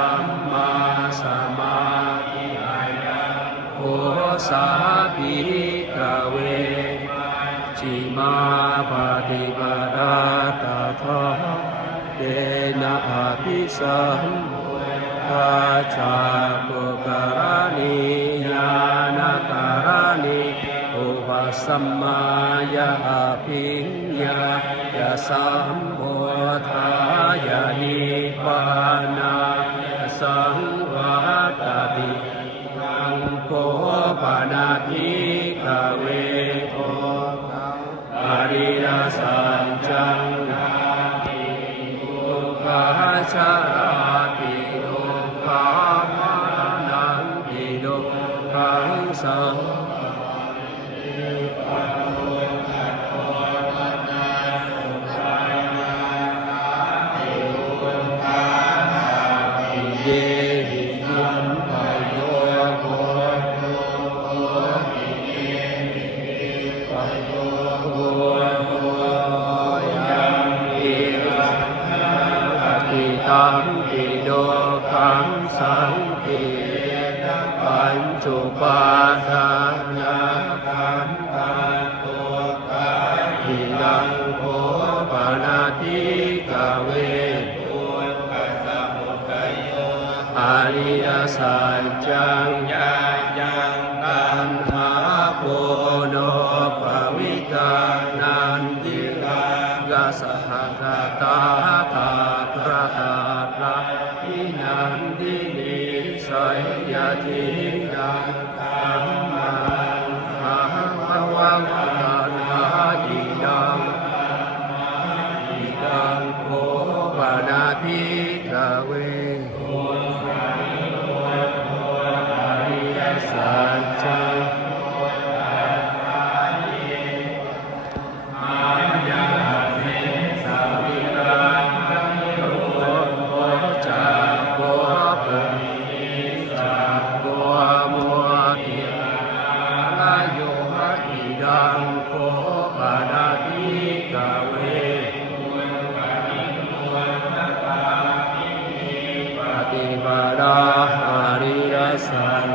สัมมาสัมมาทิฏฐิโอสาภิกเวจิมาปฏิปทาตถาเตนะอภิสัมพุทธาจาปุกรณีญาณการณิอุปสัมมายาภิญญายาสัมโพธายานิพพานาสังวาตติตังโคปนาทิกเวโตอริยสัจจังนาทิทุกขาชาติทุกขามานังติทุกขังสังเยหิยัมปโยโกโกเยหิปโยโกยัมปิรังปฏิตังปิโดขังสังติปัญจุปาทานาขันธาตุกะหิรังโภปนาทิกเวอริยสัจจังญายังตัณหาโพโนภวิตานันติกากสหกตาตาตระตาตระอินันตินิสัยยติยังธัมมังอาภวังตัณหาอิดังโคปนาทิกเวสัจจังมายาเสสาวิรังโยโกจากโกปุริจากโกโมทิลาโยหะอิดังโคปนาทิกเวปฏิปทาอริยสัจ